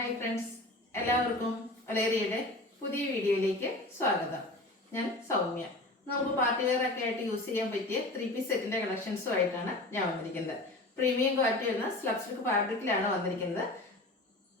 Hi friends, എല്ലാവർക്കും ഒലേറിയയുടെ പുതിയ വീഡിയോയിലേക്ക് സ്വാഗതം. ഞാൻ സൗമ്യ. നമുക്ക് പാർട്ടി വെയർ ഒക്കെ ആയിട്ട് യൂസ് ചെയ്യാൻ പറ്റിയ 3 പീസ് സെറ്റിന്റെ കളക്ഷൻസുമായിട്ടാണ് ഞാൻ വന്നിരിക്കുന്നത്. പ്രീമിയം ക്വാളിറ്റി വരുന്ന സ്ലബ് സിൽക്ക് ഫാബ്രിക്കിലാണ് വന്നിരിക്കുന്നത്.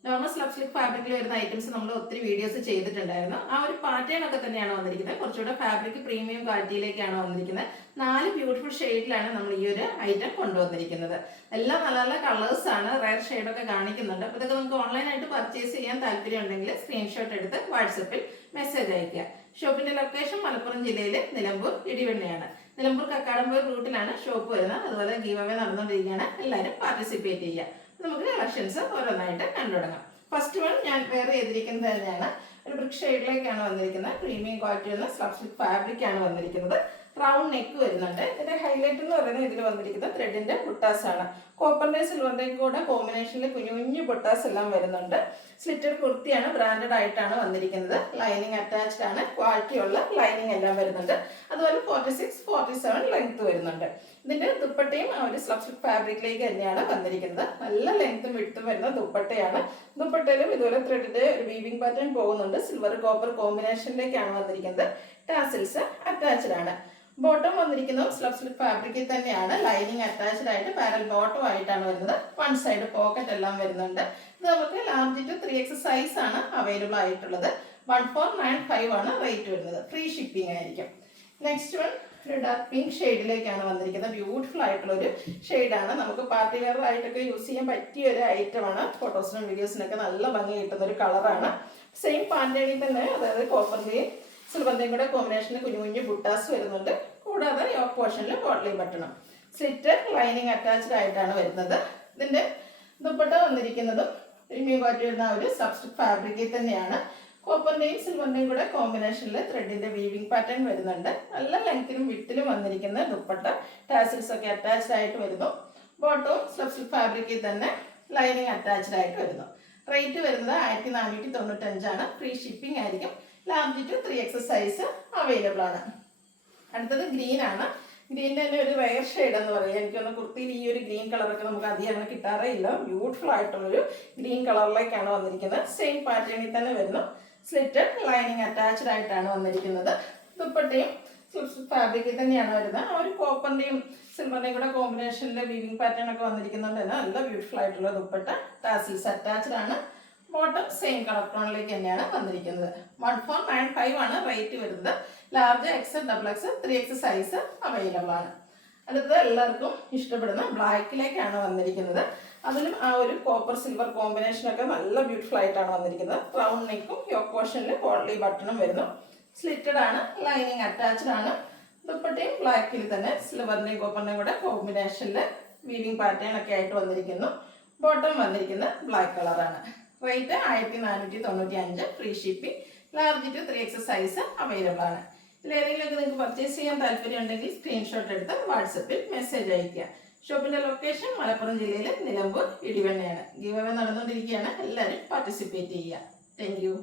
നോർമൽ സ്ലബ് സിൽക്ക് ഫാബ്രിക്കിൽ വരുന്ന ഐറ്റംസ് നമ്മൾ ഒത്തിരി വീഡിയോസ് ചെയ്തിട്ടുണ്ടായിരുന്നു. ആ ഒരു പാറ്റേൺ ഒക്കെ തന്നെയാണ് വന്നിരിക്കുന്നത്. കുറച്ചുകൂടെ ഫാബ്രിക് പ്രീമിയം ക്വാളിറ്റിയിലേക്കാണ് വന്നിരിക്കുന്നത്. 4 ബ്യൂട്ടിഫുൾ ഷെയ്ഡിലാണ് നമ്മൾ ഈ ഒരു ഐറ്റം കൊണ്ടുവന്നിരിക്കുന്നത്. എല്ലാം നല്ല നല്ല കളേഴ്സ് ആണ്, റയർ ഷെയ്ഡൊക്കെ കാണിക്കുന്നുണ്ട്. അപ്പോൾ ഇതൊക്കെ നമുക്ക് ഓൺലൈനായിട്ട് പർച്ചേസ് ചെയ്യാൻ താല്പര്യം ഉണ്ടെങ്കിൽ സ്ക്രീൻഷോട്ട് എടുത്ത് വാട്സപ്പിൽ മെസ്സേജ് അയയ്ക്കുക. ഷോപ്പിന്റെ ലൊക്കേഷൻ മലപ്പുറം ജില്ലയിലെ നിലമ്പൂർ ഇടിവണ്ണയാണ്. നിലമ്പൂർ കക്കാടംപൊയിൽ റൂട്ടിലാണ് ഷോപ്പ് വരുന്നത്. അതുപോലെ ഗീവ് അവേ നടന്നുകൊണ്ടിരിക്കുകയാണ്. എല്ലാവരും പാർട്ടിസിപ്പേറ്റ് ചെയ്യുക. നമുക്ക് കളക്ഷൻസ് ഓരോന്നായിട്ട് കണ്ടു തുടങ്ങാം. ഫസ്റ്റ് വൺ ഞാൻ വെയർ ചെയ്തിരിക്കുന്നത് തന്നെയാണ്. ഒരു ബ്രിക്ക് ഷെയ്ഡിലേക്കാണ് വന്നിരിക്കുന്നത്. പ്രീമിയം ക്വാളിറ്റി വരുന്ന സ്ലബ് സിൽക്ക് ഫാബ്രിക് ആണ് വന്നിരിക്കുന്നത്. റൗണ്ട് നെക്ക് വരുന്നുണ്ട്. ഇതിന്റെ ഹൈലൈറ്റ് എന്ന് പറയുന്നത് ഇതിൽ വന്നിരിക്കുന്നത് ത്രെഡിന്റെ ബുട്ടാസ് ആണ്. കോപ്പറിന്റെ സിൽവറിന്റെയും കൂടെ കോമ്പിനേഷനിൽ കുഞ്ഞു കുഞ്ഞു ബുട്ടാസ് എല്ലാം വരുന്നുണ്ട്. സ്ലിറ്റഡ് കുർത്തിയാണ്, ബ്രാൻഡഡ് ആയിട്ടാണ് വന്നിരിക്കുന്നത്. ലൈനിങ് അറ്റാച്ച്ഡ് ആണ്, ക്വാളിറ്റി ഉള്ള ലൈനിങ് എല്ലാം വരുന്നുണ്ട്. അതുപോലെ 46-47 ലെങ്ത് വരുന്നുണ്ട്. ഇതിന്റെ ദുപ്പട്ടയും ആ ഒരു സ്ലബ് സിൽക്ക് ഫാബ്രിക്കിലേക്ക് തന്നെയാണ് വന്നിരിക്കുന്നത്. നല്ല ലെങ്ത്തും വിഡ്ത്തും വരുന്ന ദുപ്പട്ടയാണ്. ദുപ്പട്ടയിലും ഇതുപോലെ ത്രെഡിന്റെ ഒരു വീവിംഗ് പാറ്റേൺ പോകുന്നുണ്ട്. സിൽവർ കോപ്പർ കോമ്പിനേഷനിലേക്കാണ് വന്നിരിക്കുന്നത്. ടാസിൽസ് അറ്റാച്ച്ഡ് ആണ്. ബോട്ടം വന്നിരിക്കുന്നത് സ്ലബ് സിൽക്ക് ഫാബ്രിക്കിൽ തന്നെയാണ്. ലൈനിങ് അറ്റാച്ച്ഡ് ആയിട്ട് പാരൽ ബോട്ടം ആയിട്ടാണ് വരുന്നത്. വൺ സൈഡ് പോക്കറ്റ് എല്ലാം വരുന്നുണ്ട്. ഇത് നമുക്ക് ലാർജ് ടു 3X സൈസ് ആണ് അവൈലബിൾ ആയിട്ടുള്ളത്. 1495 ആണ് റേറ്റ് വരുന്നത്. ഫ്രീ ഷിപ്പിംഗ് ആയിരിക്കും. നെക്സ്റ്റ് വൺ ഒരു ഡാർക്ക് പിങ്ക് ഷെയ്ഡിലേക്കാണ് വന്നിരിക്കുന്നത്. ബ്യൂട്ടിഫുൾ ആയിട്ടുള്ള ഒരു ഷെയ്ഡാണ്. നമുക്ക് പാർട്ടി വെയർ ആയിട്ടൊക്കെ യൂസ് ചെയ്യാൻ പറ്റിയ ഒരു ഐറ്റമാണ്. ഫോട്ടോസിനും വീഡിയോസിനൊക്കെ നല്ല ഭംഗി കിട്ടുന്ന ഒരു കളറാണ്. സെയിം പാറ്റേണിൽ തന്നെ, അതായത് കോപ്പറിന്റെയും സിൽവറിന്റെയും കൂടെ കോമ്പിനേഷനിൽ കുഞ്ഞു കുഞ്ഞു ബുട്ടാസ് വരുന്നുണ്ട്. കൂടാതെ യോക്ക് പോർഷനിൽ ബോട്ട്ലി ബട്ടണും സ്ലിറ്റ് ലൈനിങ് അറ്റാച്ച്ഡ് ആയിട്ടാണ് വരുന്നത്. ഇതിന്റെ ദുപ്പട്ട വന്നിരിക്കുന്നതും പ്രീമിയം ക്വാളിറ്റി വരുന്ന ഒരു സബ്സ്റ്റിറ്റ് ഫാബ്രിക്കിൽ തന്നെയാണ്. കോപ്പറിന്റെയും സിൽവറിന്റെയും കൂടെ കോമ്പിനേഷനിൽ ത്രെഡിന്റെ വീവിംഗ് പാറ്റേൺ വരുന്നുണ്ട്. നല്ല ലെങ്ത്തിലും വിഡ്ത്തിലും വന്നിരിക്കുന്ന ദുപ്പട്ട. ടാസിൽസ് ഒക്കെ അറ്റാച്ച്ഡ് ആയിട്ട് വരുന്നു. ബോട്ടവും സ്ലബ് സിൽക്ക് ഫാബ്രിക്കിൽ തന്നെ ലൈനിങ് അറ്റാച്ച്ഡ് ആയിട്ട് വരുന്നു. റേറ്റ് വരുന്നത് 1495 ആണ്. ഫ്രീ ഷിപ്പിംഗ് ആയിരിക്കും. Large to 3X size available ആണ്. അടുത്തത് ഗ്രീൻ ആണ്. ഗ്രീനിന്റെ തന്നെ ഒരു റയർ ഷെയ്ഡ് എന്ന് പറയുക. എനിക്കൊന്ന് കുർത്തിയിൽ ഈ ഒരു ഗ്രീൻ കളറൊക്കെ നമുക്ക് അധികം അങ്ങനെ കിട്ടാറേ ഇല്ല. ബ്യൂട്ടിഫുൾ ആയിട്ടുള്ളൊരു ഗ്രീൻ കളറിലേക്കാണ് വന്നിരിക്കുന്നത്. സെയിം പാറ്റേണിൽ തന്നെ വരുന്നു. സ്ലിറ്റഡ് ലൈനിങ് അറ്റാച്ച്ഡ് ആയിട്ടാണ് വന്നിരിക്കുന്നത്. ദുപ്പട്ടയും ഫാബ്രിക്കിൽ തന്നെയാണ് വരുന്നത്. ആ ഒരു കോപ്പറിന്റെയും സിൽവറിന്റെയും കൂടെ കോമ്പിനേഷനിലെ വീവിംഗ് പാറ്റേൺ ഒക്കെ വന്നിരിക്കുന്നുണ്ട്. തന്നെ നല്ല ബ്യൂട്ടിഫുൾ ആയിട്ടുള്ള ദുപ്പട്ട. ടാസിൽസ് അറ്റാച്ച്ഡ് ആണ്. ബോട്ടം സെയിം കളർ ടോണിലേക്ക് തന്നെയാണ് വന്നിരിക്കുന്നത്. 1495 ആണ് റേറ്റ് വരുന്നത്. Large XL, XX, 3X size available ആണ്. അടുത്തത് എല്ലാവർക്കും ഇഷ്ടപ്പെടുന്ന ബ്ലാക്കിലേക്കാണ് വന്നിരിക്കുന്നത്. അതിലും ആ ഒരു കോപ്പർ സിൽവർ കോമ്പിനേഷനൊക്കെ നല്ല ബ്യൂട്ടിഫുൾ ആയിട്ടാണ് വന്നിരിക്കുന്നത്. റൗണ്ട് നെക്കും യോക്ക് പോർഷനിൽ ബോട്ട്ലി ബട്ടണും വരുന്നു. സ്ലിറ്റഡ് ആണ്, ലൈനിങ് അറ്റാച്ച്ഡ് ആണ്. ദുപ്പട്ടയും ബ്ലാക്കിൽ തന്നെ സിൽവറിന്റെയും കോപ്പറിന്റെയും കൂടെ കോമ്പിനേഷനിൽ വീവിംഗ് പാറ്റേൺ ഒക്കെ ആയിട്ട് വന്നിരിക്കുന്നു. ബോട്ടം വന്നിരിക്കുന്നത് ബ്ലാക്ക് കളറാണ്. Rate 1495. Free shipping. Large to 3X size available ആണ്. ഇതിലേതെങ്കിലുമൊക്കെ നിങ്ങൾക്ക് പർച്ചേസ് ചെയ്യാൻ താല്പര്യം ഉണ്ടെങ്കിൽ സ്ക്രീൻഷോട്ട് എടുത്ത് വാട്സപ്പിൽ മെസ്സേജ് അയയ്ക്കുക. ഷോപ്പിന്റെ ലൊക്കേഷൻ മലപ്പുറം ജില്ലയിലെ നിലമ്പൂർ ഇടിവണ്ണയാണ്. ഗീവ് അവേ നടന്നുകൊണ്ടിരിക്കുകയാണ്. എല്ലാവരും പാർട്ടിസിപ്പേറ്റ് ചെയ്യുക. Thank you.